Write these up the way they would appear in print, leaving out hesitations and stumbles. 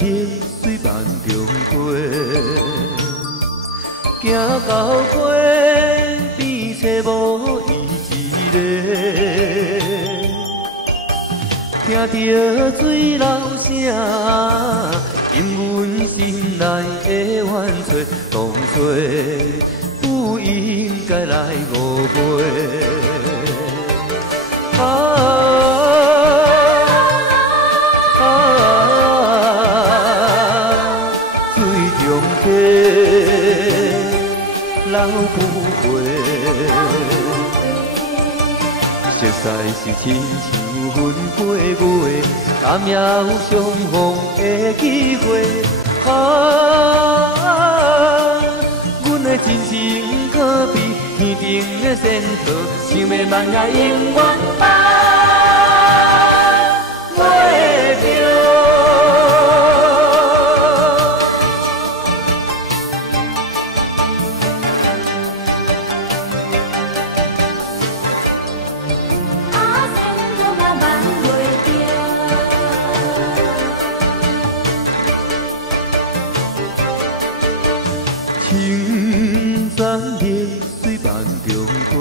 日随梦中过，行到溪边找无伊一个，听着水流声，引阮心内的怨嗟，当作不应该来误会。啊流不回，熟悉是亲像云过月，敢也有相逢的机会。啊，阮的真情可比天顶的仙桃，想要万爱永远吧。青山日随梦中过，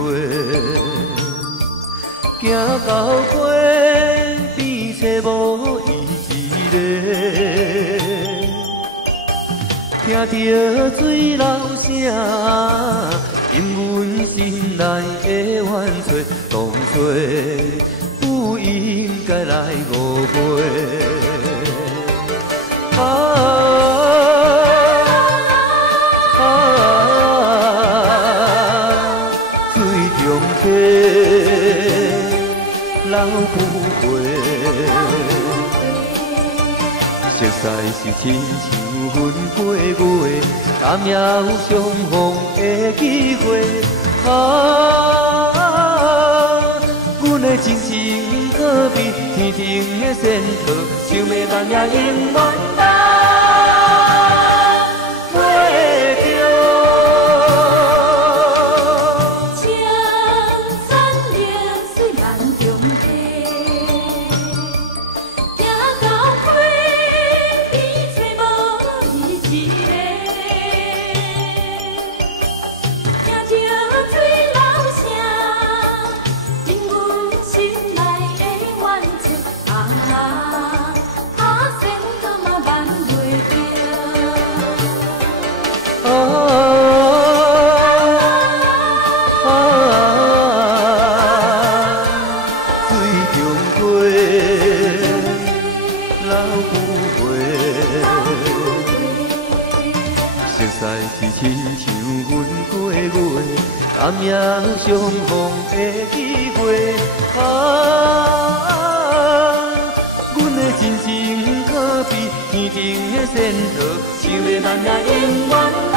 行到溪边找无伊一个，听着水流声，引阮心内的怨嗟，当作不应该来误会。啊流不回，熟悉是亲像云过月，敢也有相逢的机会。啊，阮的真情可比天顶的仙桃，想要万也永远吧。熟悉是亲像云过月，敢也有相逢的机会。啊，阮的真情可比天顶的仙桃，想要万也永远吧。